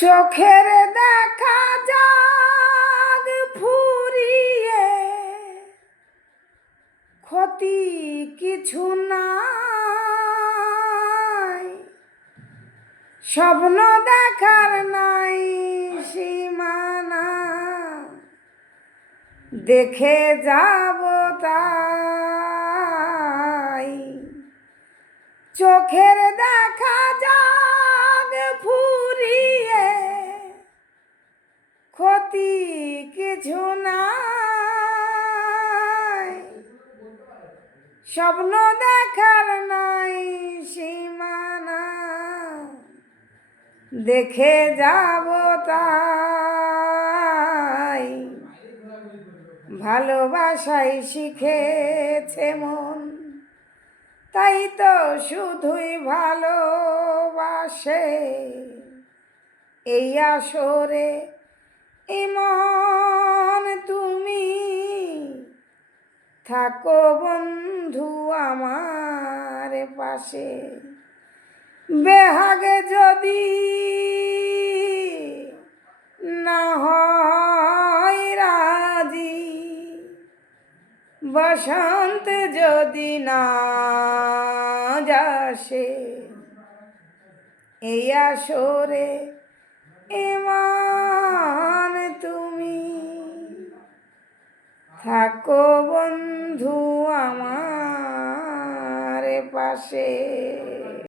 চোখের দেখা যাক ফুরিয়ে, ক্ষতি কিছু নাই। স্বপ্ন দেখার নাই সীমানা, দেখে যাব তাই। চোখের দেখা যাক ফুরিয়ে, ক্ষতি কিছু নাই। স্বপ্ন দেখার নাই সীমানা, দেখে যাব তাই। ভালোবাসাই শিখেছে মন, তাই তো শুধুই ভালোবাসে। এই আসরে ইমন তুমি থাকো বন্ধু আমার পাশে। বেহাগে যদি না হয় রাজি, বসন্ত যদি না যাসে, এই আসরে ইমান তুমি থাকো বন্ধু আমার পাশে।